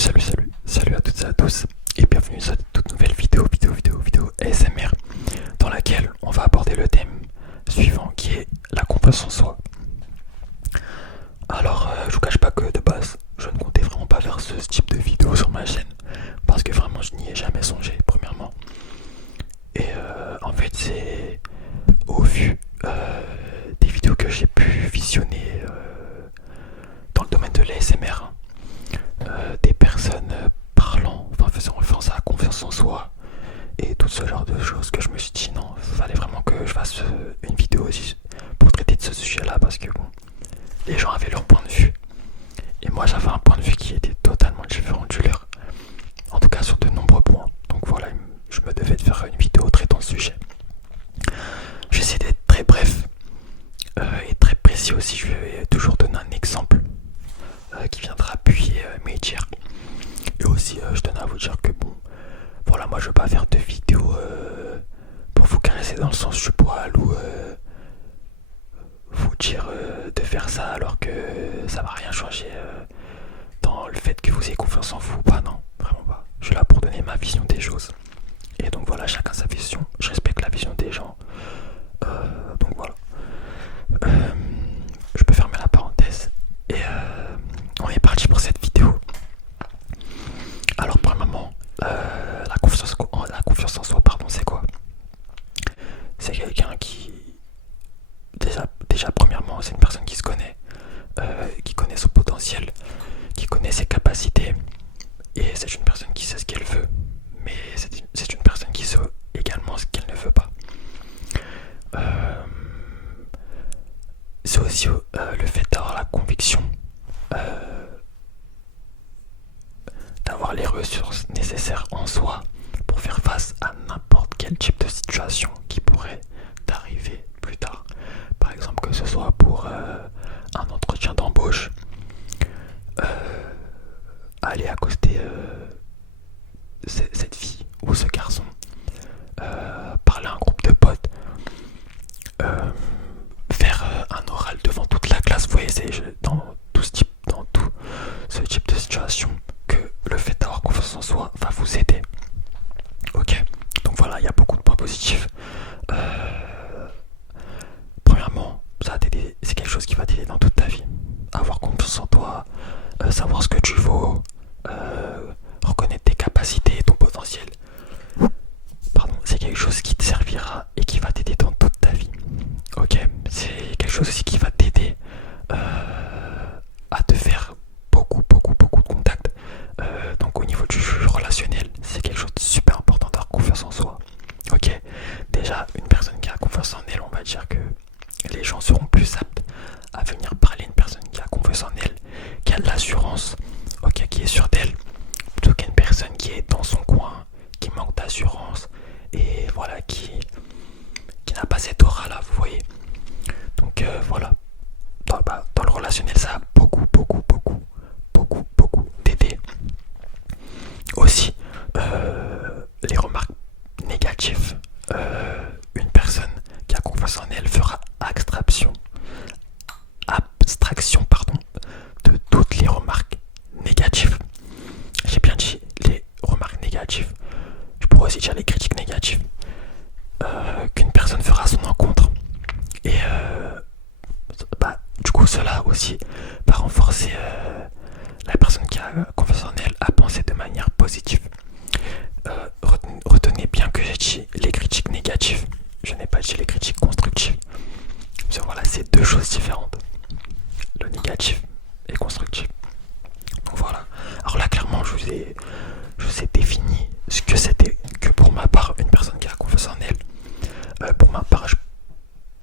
salut à toutes et à tous et bienvenue sur cette toute nouvelle vidéo ASMR dans laquelle on va aborder le thème suivant qui est la confiance en soi. Alors je vous cache pas que de base je ne comptais vraiment pas faire ce type de vidéo sur ma chaîne parce que vraiment je n'y ai jamais songé premièrement et en fait c'est au vu des vidéos que j'ai pu visionner dans le domaine de l'ASMR, des personnes parlant, enfin faisant référence à la confiance en soi et tout ce genre de choses que je me suis dit non, il fallait vraiment que je fasse une vidéo aussi pour traiter de ce sujet là parce que bon, les gens avaient leur point de vue et moi j'avais un point de vue qui était totalement différent du leur, en tout cas sur de nombreux points. Donc voilà, je me devais de faire une vidéo traitant ce sujet. J'essaie d'être très bref et très précis aussi. Je vais toujours donner un exemple qui viendra appuyer mes dires. Et aussi je tenais à vous dire que bon, voilà, moi je veux pas faire de vidéos pour vous caresser dans le sens du poil ou vous dire de faire ça alors que ça va rien changer dans le fait que vous ayez confiance en vous ou pas. Non, vraiment pas. Je suis là pour donner ma vision des choses. Et donc voilà, chacun sa vision. Je respecte la vision des gens. Donc voilà. Je peux fermer la parenthèse. Et on est parti pour cette vidéo. Alors premièrement, la confiance en soi, pardon, c'est quoi? C'est quelqu'un qui... Déjà premièrement, c'est une personne qui se connaît, qui connaît son potentiel, qui connaît ses capacités. Et c'est une personne qui sait ce qu'elle veut. Mais c'est une personne qui sait également ce qu'elle ne veut pas. C'est aussi le fait d'avoir la conviction, d'avoir les ressources nécessaires en soi pour faire face à n'importe quel type de situation qui pourrait t'arriver plus tard. Par exemple, que ce soit pour un entretien d'embauche, aller accoster cette fille ou ce garçon, parler à un groupe de potes, faire un oral devant toute la classe. Vous voyez, c'est dans tout ce type de situation que le fait d'avoir confiance en soi va vous aider. Ok, donc voilà, il y a beaucoup de points positifs. Premièrement, ça va t'aider, c'est quelque chose qui va t'aider dans toute ta vie. Avoir confiance en toi, savoir ce que tu vaux, reconnaître tes capacités et ton potentiel. Pardon, c'est quelque chose qui te servira et qui va t'aider dans toute ta vie. Ok, c'est quelque chose aussi qui va t'aider à te faire beaucoup de contacts. Donc au niveau du relationnel, c'est quelque chose de super important d'avoir confiance en soi. Ok, déjà une personne qui a confiance en elle, on va dire que les gens seront plus aptes à venir parler à une personne qui a confiance en elle, qui a de l'assurance, ok, qui est sûre d'elle, plutôt qu'une personne qui est dans son coin, qui manque d'assurance et voilà, qui n'a pas cette aura là, vous voyez. Donc voilà, dans le relationnel, ça a beaucoup d'aider. Aussi, les remarques négatives. Une personne qui a confiance en elle fera abstraction de toutes les remarques négatives. J'ai bien dit les remarques négatives. Je pourrais aussi dire les critiques négatives qu'une personne fera à son encontre. Et du coup, cela aussi va renforcer la personne qui a confiance en elle à penser de manière positive. Retenez bien que j'ai dit les critiques négatives. Je n'ai pas dit les critiques constructives. Parce que voilà, c'est deux choses différentes. Le négatif et constructif. Donc voilà. Alors là, clairement, je vous ai défini ce que c'était que pour ma part une personne qui a confiance en elle. Pour ma part, je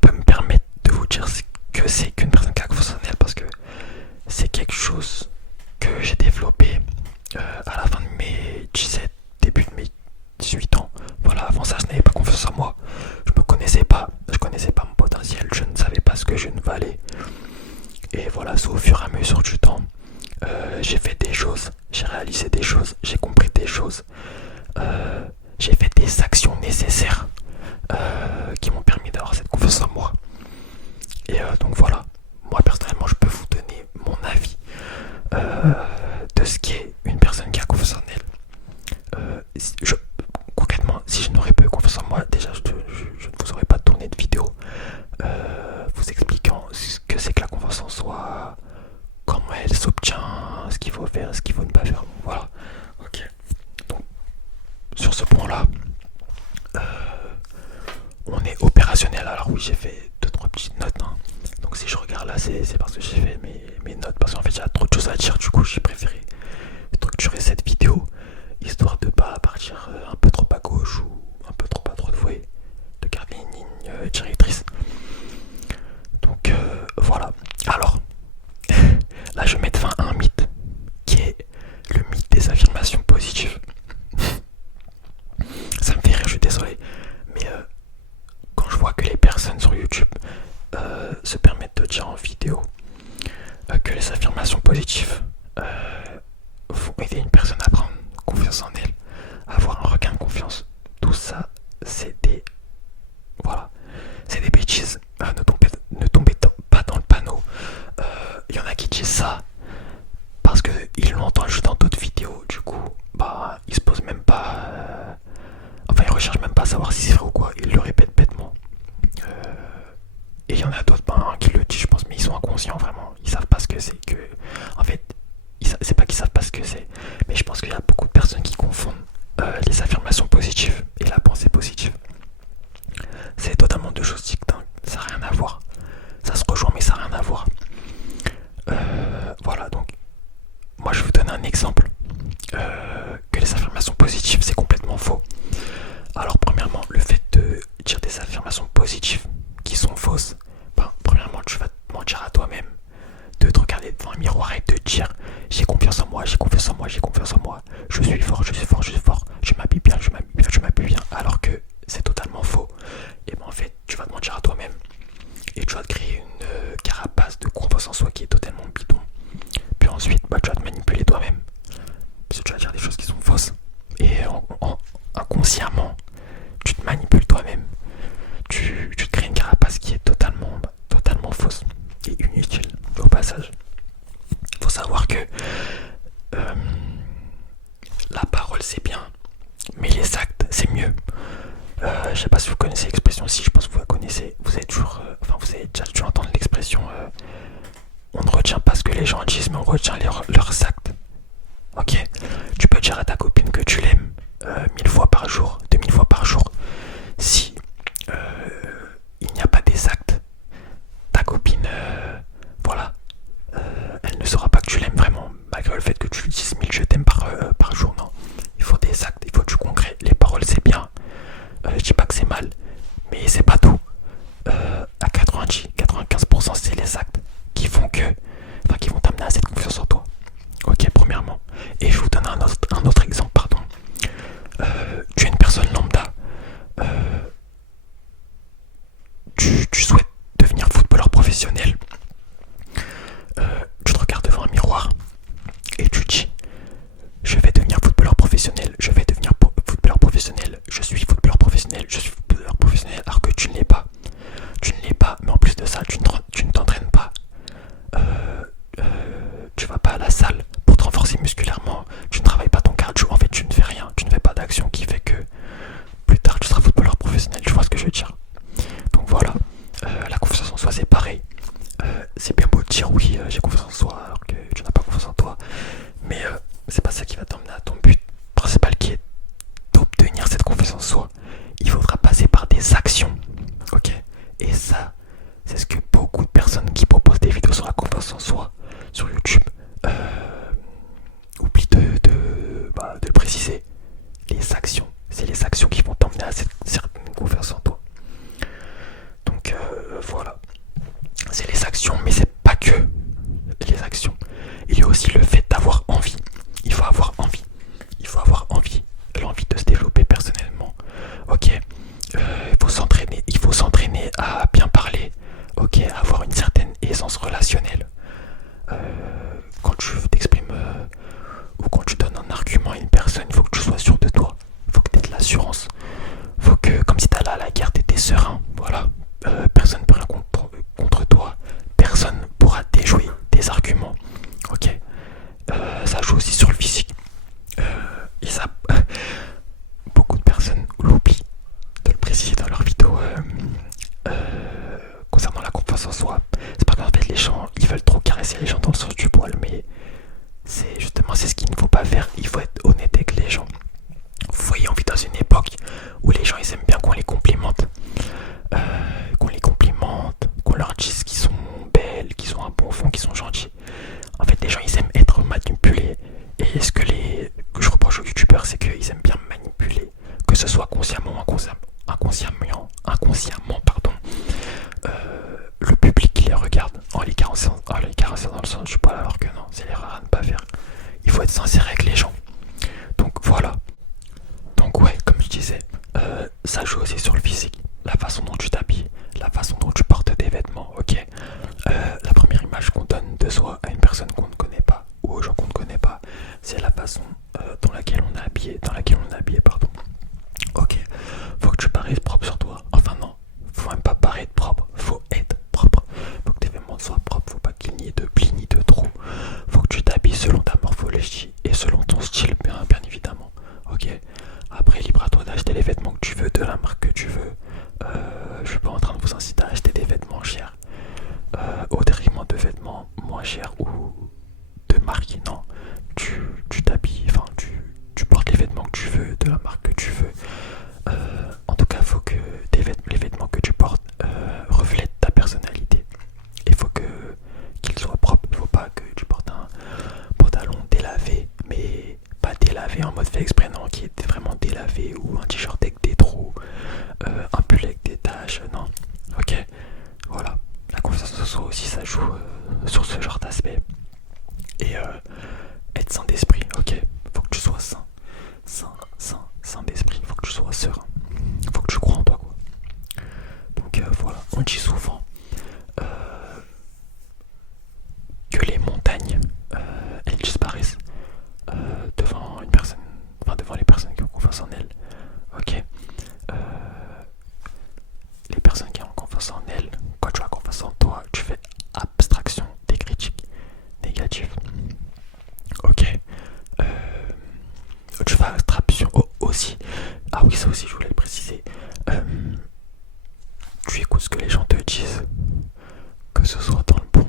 peux me permettre de vous dire ce que c'est qu'une personne qui a confiance en elle parce que c'est quelque chose que j'ai développé à la fin de mes 17, début de mes 18 ans. Voilà, avant ça, je n'avais pas confiance en moi. Je connaissais pas mon potentiel, je ne savais pas ce que je ne valais. Et voilà, c'est au fur et à mesure du temps, j'ai fait des choses, j'ai réalisé des choses, j'ai compris des choses, j'ai fait des actions nécessaires qui m'ont permis d'avoir cette confiance en moi. Et donc voilà, moi personnellement, je peux vous donner mon avis de ce qu'est une personne faire, ce qu'il faut ne pas faire. Voilà. Ok. Donc sur ce point-là, on est opérationnel. Alors oui, j'ai fait 2-3 petites notes. Hein. Donc si je regarde là, c'est parce que j'ai fait mes notes. Parce qu'en fait, il y a trop de choses à dire. Du coup, j'ai préféré structurer cette vidéo, histoire de pas partir un peu trop à gauche ou un peu trop à droite. Vous voyez, de garder une ligne directrice. Donc voilà. Alors, là, je vais mettre fin à un mythe qui est le mythe des affirmations positives. Ça me fait rire, je suis désolé. Mais quand je vois que les personnes sur YouTube se permettent de dire en vidéo que les affirmations positives vont aider une personne à prendre confiance en elle, à avoir un regain de confiance, tout ça, c'est des... Voilà, c'est des bêtises. Ne tombez pas dans le panneau. Il y en a qui disent ça parce qu'ils l'ont entendu dans d'autres vidéos. Du coup, bah, ils se posent même pas... Enfin, ils recherchent même pas à savoir si c'est vrai ou quoi. Ils le répètent bêtement. Et il y en a d'autres qui le disent, je pense, mais ils sont inconscients vraiment. Ils savent pas ce que c'est. En fait, c'est pas qu'ils savent pas ce que c'est, mais je pense qu'il y a beaucoup de personnes qui confondent les affirmations positives et la pensée positive. C'est totalement deux choses distinctes. Ça n'a rien à voir. Ça se rejoint, mais ça n'a rien à voir. Voilà, donc, moi je vais vous donner un exemple. Que les affirmations positives, c'est complètement faux. Alors, premièrement, le fait de dire des affirmations positives qui sont fausses, ben, premièrement, tu vas te mentir à toi-même, de te regarder devant un miroir et de te dire j'ai confiance en moi, j'ai confiance en moi, j'ai confiance en moi, je suis fort, je suis fort, je suis fort, je m'habille bien, je m'habille bien, je m'habille bien, alors que c'est totalement faux. Et ben en fait, tu vas te mentir à toi-même et tu vas te créer une carapace de confiance en soi qui est totalement bidon. Puis ensuite, bah, tu vas te manipuler toi-même parce que tu vas dire des choses qui sont fausses et inconsciemment, tu te manipules toi-même. Tu te crées une carapace qui est totalement fausse et inutile au passage. Faut savoir que la parole c'est bien, mais les actes c'est mieux. Je sais pas si vous connaissez l'expression, si je pense que vous la connaissez. Vous avez toujours, vous avez déjà dû entendre l'expression on ne retient pas ce que les gens disent, mais on retient leurs actes. Ok, tu peux dire à ta copine que tu l'aimes 1000 fois par jour, 2000 fois par jour. Si il n'y a pas des actes, ta copine, voilà, elle ne saura pas que tu l'aimes vraiment, malgré le fait que tu lui dises 1000 je t'aime par jour. Non, il faut des actes, il faut du concret. Les paroles c'est bien, je dis pas que c'est mal, mais c'est pas tout. À 90-95% c'est les actes qui font qui vont t'amener à cette confiance en toi. Ok, premièrement. Et je vous donne un autre exemple, pardon. Tu es une personne lambda, tu souhaites devenir footballeur professionnel, tu te regardes devant un miroir et tu dis je vais devenir footballeur professionnel, je vais devenir footballeur professionnel, je suis footballeur professionnel, je suis footballeur professionnel, alors que tu ne l'es pas. Tu ne l'es pas, mais en plus de ça, tu ne t'entraînes pas. Tu vas pas à la salle pour te renforcer musculairement, tu ne travailles pas ton cardio, en fait tu ne fais rien, tu ne fais pas d'action qui fait que plus tard tu seras footballeur professionnel, tu vois ce que je veux dire. Donc voilà, la confiance en soi c'est pareil. C'est bien beau de dire oui j'ai confiance en soi alors que tu n'as pas confiance en toi, mais c'est pas ça qui va t'emmener à ton but principal qui est d'obtenir cette confiance en soi. Il faudra passer par des actions, ok. Et ça, c'est ce que beaucoup de personnes qui proposent des vidéos sur la confiance en soi sur YouTube oublient de le préciser. Les actions, c'est les actions qui vont t'emmener à cette certaine confiance en toi. Donc voilà, c'est les actions, mais c'est pas que les actions. Il y a aussi le fait d'avoir envie. Il faut avoir envie. Il faut avoir envie. L'envie de se développer personnellement. Ok. Il faut s'entraîner à bien parler. Ok. Avoir une certaine aisance relationnelle. Quand tu t'exprimes ou quand tu donnes un argument à une personne, il faut que tu sois vraiment c'est ce qu'il ne faut pas faire. Il faut être honnête avec les gens. Vous voyez, on vit dans une époque où les gens ils aiment bien qu'on les complimente. Qu'on leur dise qu'ils sont belles, qu'ils ont un bon fond, qu'ils sont gentils. En fait, les gens ils aiment être manipulés. Et ce que je reproche aux youtubeurs, c'est qu'ils aiment bien manipuler, que ce soit consciemment ou inconsciemment, pardon, le public qui les regarde en les caressant dans le sens du poil, alors que non, c'est l'erreur à ne pas faire. Il faut être sincère avec les gens. Donc voilà. Donc ouais, comme je disais, ça joue aussi sur le physique, la façon dont tu t'habilles, la façon dont tu portes tes vêtements, ok. La première image qu'on donne de soi à une personne qu'on ne connaît pas ou aux gens qu'on ne connaît pas, c'est la façon dans laquelle on est habillé, pardon. Ok, faut que tu paraisses propre sur toi. Enfin non, faut même pas paraître propre, faut être propre. Faut que tes vêtements soient propres, faut pas qu'il n'y ait de plis ni de trous. Faut que tu t'habilles selon ta morphologie et selon ton style, bien évidemment. Ok. Après, libre à toi d'acheter les vêtements que tu veux, de la marque que tu veux. Je suis pas en train de vous inciter à acheter des vêtements chers au détriment de vêtements moins chers ou de marque. Non, tu t'habilles, enfin tu portes les vêtements que tu veux, de la marque que tu veux. En tout cas, faut que les vêtements que tu portes reflètent ta personnalité. Il faut qu'ils soient propres. Il faut pas que tu portes un pantalon délavé, mais pas délavé en mode fait exprès, non, qui est vraiment délavé, ou un t-shirt avec des trous, un pull avec des taches, non. Ok, voilà. La confiance en soi aussi, ça joue sur ce genre d'aspect. Et être sain d'esprit, ok. Faut que tu sois sain d'esprit. Faut que tu sois serein. Faut que tu crois en toi, quoi. Donc voilà, on dit souvent que les montagnes, elles disparaissent devant une personne, enfin devant les personnes qui ont confiance en elles. Ok. Les personnes qui ont confiance en elles, quand tu as confiance en toi, tu fais abstraction des critiques négatives. Ok. Tu fais abstraction aussi. Ah oui, ça aussi je voulais le préciser. Tu écoutes ce que les gens te disent, que ce soit dans le bon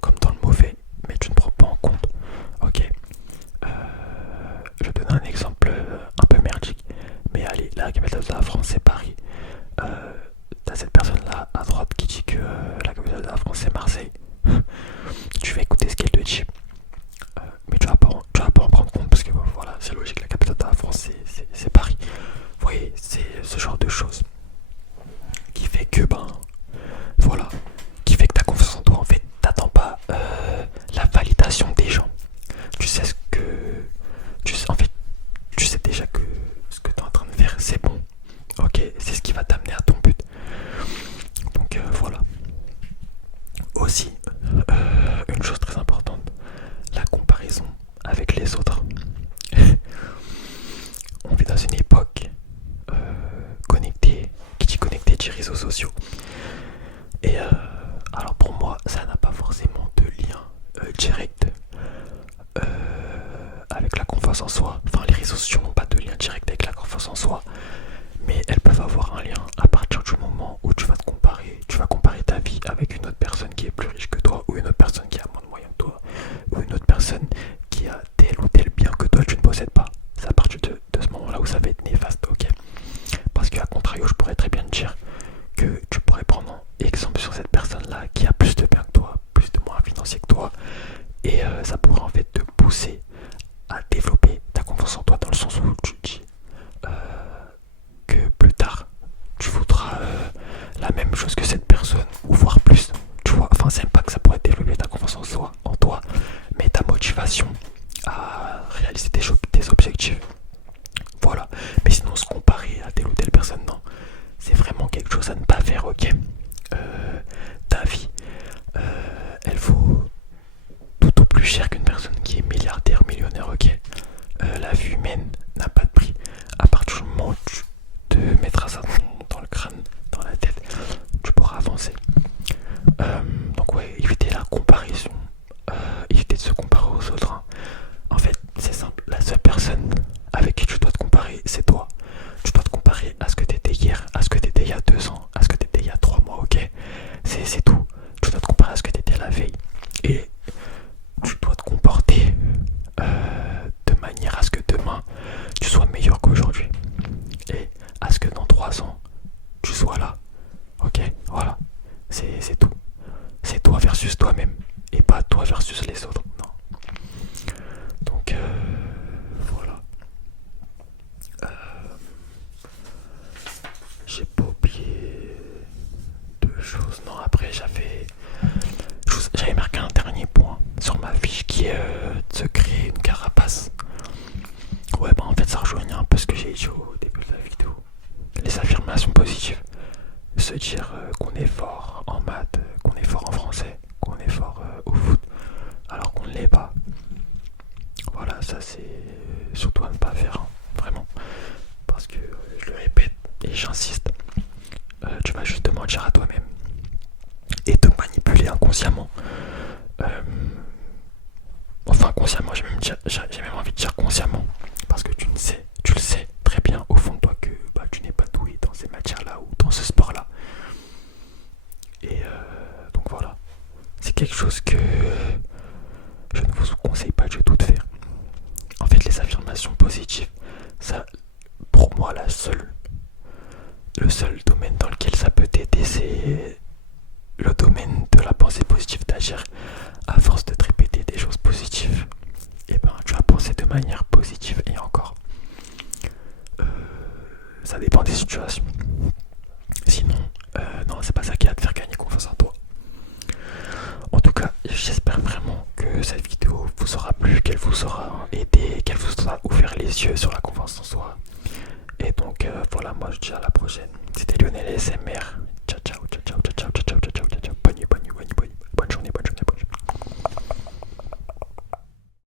comme dans le mauvais, mais tu ne prends pas en compte. Ok. Je donne un exemple un peu merdique, mais allez, la capitale de la France c'est Paris. T'as cette personne là à droite qui dit que la capitale de la France c'est Marseille. Tu vas écouter ce qu'elle te dit, mais tu vas pas en prendre compte parce que voilà, c'est logique, la capitale de la France c'est Paris. Vous voyez, c'est ce genre de choses qui fait que voilà, qui fait que t'as confiance en toi. En fait, t'attends pas la validation des gens. Tu sais ce que en fait, tu sais déjà que ce que t'es en train de faire c'est bon. Ok, c'est ce qui va t'amener à ton but. Donc voilà. Aussi, une chose très importante, la comparaison avec les autres. On vit dans une époque connectée, qui dit connectée dit réseaux sociaux. Et alors pour moi, ça n'a pas forcément de lien direct avec la confiance en soi. Enfin, les réseaux sociaux n'ont pas de lien direct avec la confiance en soi, mais elles peuvent avoir un lien à partir du moment où tu vas te comparer. Tu vas comparer ta vie avec une autre personne qui est plus riche que toi, ou une autre personne qui a moins de moyens que toi, ou une autre personne qui a tel ou tel bien que toi tu ne possèdes pas. C'est à partir de ce moment-là où ça va être néfaste, ok. Parce qu'à contrario, je pourrais très bien te dire que tu pourrais prendre exemple sur cette personne-là qui a plus de biens que toi, plus de moyens financiers que toi, et ça pourrait en fait te pousser à développer ta confiance en toi, dans le sens où tu te dis que plus tard tu voudras la même chose que cette personne, ou voire plus, tu vois. Enfin, c'est pas que ça pourrait développer ta confiance en toi, mais ta motivation à réaliser tes objectifs. Voilà. Mais sinon, se comparer à telle ou telle personne, non, c'est vraiment quelque chose à ne pas faire, ok. Ta vie, elle vaut tout au plus cher qu'une personne qui est milliardaire, millionnaire, ok. La vie humaine n'a pas de prix. À partir du moment où tu te mettras ça dans le crâne, dans la tête, tu pourras avancer. Donc ouais, éviter la comparaison, éviter de se comparer aux autres, hein. En fait, c'est simple, la seule surtout à ne pas faire, hein, vraiment. Parce que je le répète et j'insiste, tu vas juste te mentir à toi-même et te manipuler inconsciemment. Enfin, consciemment, j'ai même envie de dire consciemment, parce que tu le sais très bien au fond de toi que bah, tu n'es pas doué dans ces matières-là ou dans ce sport-là. Et donc voilà, c'est quelque chose que je ne vous conseille pas du tout de faire. En fait, les affirmations positives, ça, pour moi, le seul domaine dans lequel ça peut t'aider, c'est le domaine de la pensée positive, d'agir à force de te répéter des choses positives. Et ben, tu vas penser de manière positive et encore. Ça dépend des situations. Sinon, non, c'est pas ça qui va te faire gagner confiance en toi. En tout cas, j'espère vraiment que cette vidéo vous aura plu, qu'elle vous aura aidé, qu'elle vous aura ouvert les yeux sur la confiance en soi. Et donc voilà, moi je dis à la prochaine. C'était Lionel SMR